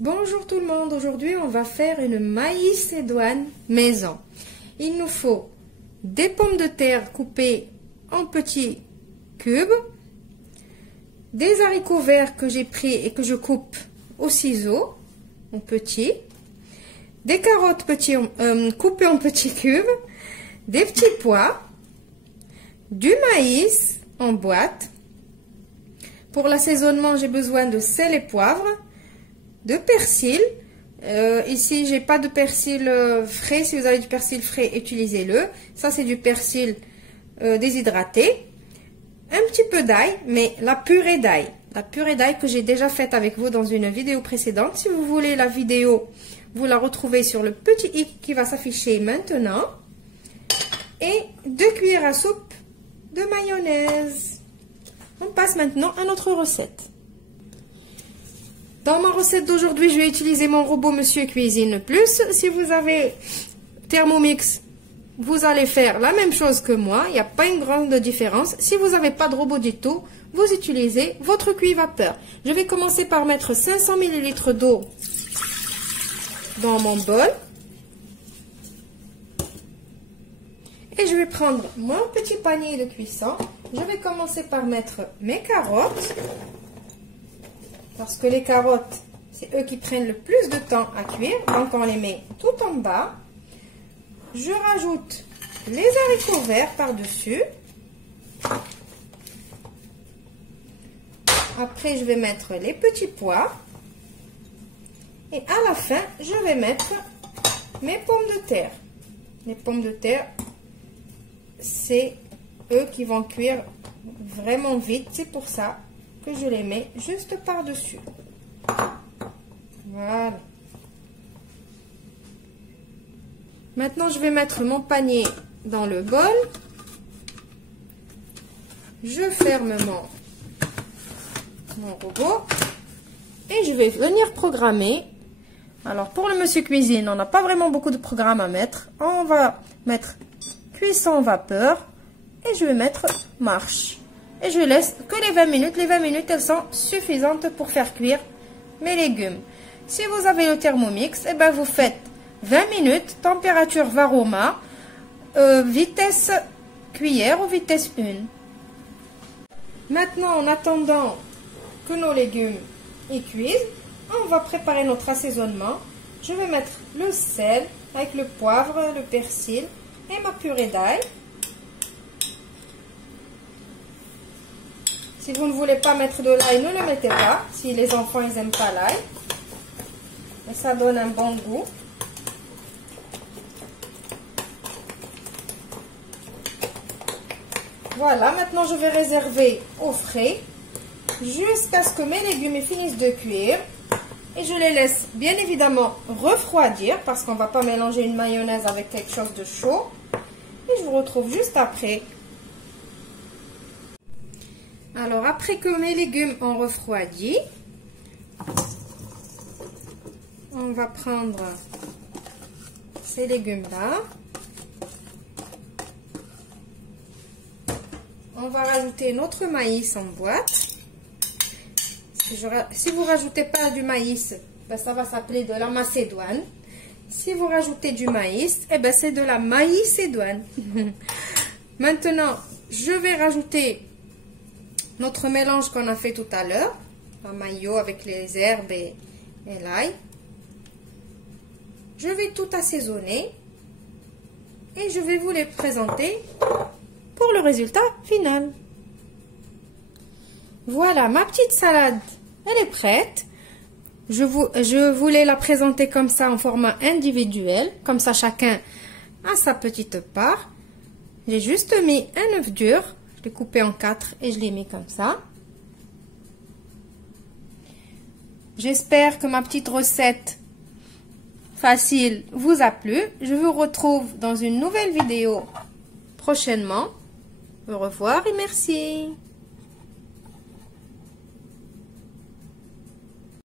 Bonjour tout le monde, aujourd'hui on va faire une macédoine maison. Il nous faut des pommes de terre coupées en petits cubes, des haricots verts que j'ai pris et que je coupe au ciseau en petits, des carottes coupées en petits cubes, des petits pois, du maïs en boîte. Pour l'assaisonnement, j'ai besoin de sel et poivre, de persil. Ici, j'ai pas de persil frais. Si vous avez du persil frais, utilisez-le. Ça, c'est du persil déshydraté. Un petit peu d'ail, mais la purée d'ail. La purée d'ail que j'ai déjà faite avec vous dans une vidéo précédente. Si vous voulez la vidéo, vous la retrouvez sur le petit i qui va s'afficher maintenant. Et 2 cuillères à soupe de mayonnaise. On passe maintenant à notre recette. Dans ma recette d'aujourd'hui, je vais utiliser mon robot Monsieur Cuisine Plus. Si vous avez Thermomix, vous allez faire la même chose que moi. Il n'y a pas une grande différence. Si vous n'avez pas de robot du tout, vous utilisez votre cuit-vapeur. Je vais commencer par mettre 500 ml d'eau dans mon bol. Et je vais prendre mon petit panier de cuisson. Je vais commencer par mettre mes carottes. Parce que les carottes, c'est eux qui prennent le plus de temps à cuire. Donc, on les met tout en bas. Je rajoute les haricots verts par-dessus. Après, je vais mettre les petits pois. Et à la fin, je vais mettre mes pommes de terre. Les pommes de terre, c'est eux qui vont cuire vraiment vite. C'est pour ça que je les mets juste par-dessus. Voilà. Maintenant, je vais mettre mon panier dans le bol. Je ferme mon robot. Et je vais venir programmer. Alors, pour le Monsieur Cuisine, on n'a pas vraiment beaucoup de programmes à mettre. On va mettre cuisson vapeur. Et je vais mettre marche. Et je laisse que les 20 minutes. Les 20 minutes, elles sont suffisantes pour faire cuire mes légumes. Si vous avez le Thermomix, eh ben vous faites 20 minutes, température varoma, vitesse cuillère ou vitesse 1. Maintenant, en attendant que nos légumes y cuisent, on va préparer notre assaisonnement. Je vais mettre le sel avec le poivre, le persil et ma purée d'ail. Si vous ne voulez pas mettre de l'ail, ne le mettez pas. Si les enfants, ils n'aiment pas l'ail. Et ça donne un bon goût. Voilà, maintenant je vais réserver au frais jusqu'à ce que mes légumes finissent de cuire. Et je les laisse bien évidemment refroidir parce qu'on ne va pas mélanger une mayonnaise avec quelque chose de chaud. Et je vous retrouve juste après. Alors, après que mes légumes ont refroidi, on va prendre ces légumes-là. On va rajouter notre maïs en boîte. Si vous ne rajoutez pas du maïs, ben ça va s'appeler de la macédoine. Si vous rajoutez du maïs, eh ben c'est de la maïcédoine. Maintenant, je vais rajouter notre mélange qu'on a fait tout à l'heure, la mayo avec les herbes et l'ail. Je vais tout assaisonner et je vais vous les présenter pour le résultat final. Voilà, ma petite salade, elle est prête. Je voulais la présenter comme ça en format individuel, comme ça chacun a sa petite part. J'ai juste mis un œuf dur. Je l'ai coupé en 4 et je l'ai mis comme ça. J'espère que ma petite recette facile vous a plu. Je vous retrouve dans une nouvelle vidéo prochainement. Au revoir et merci.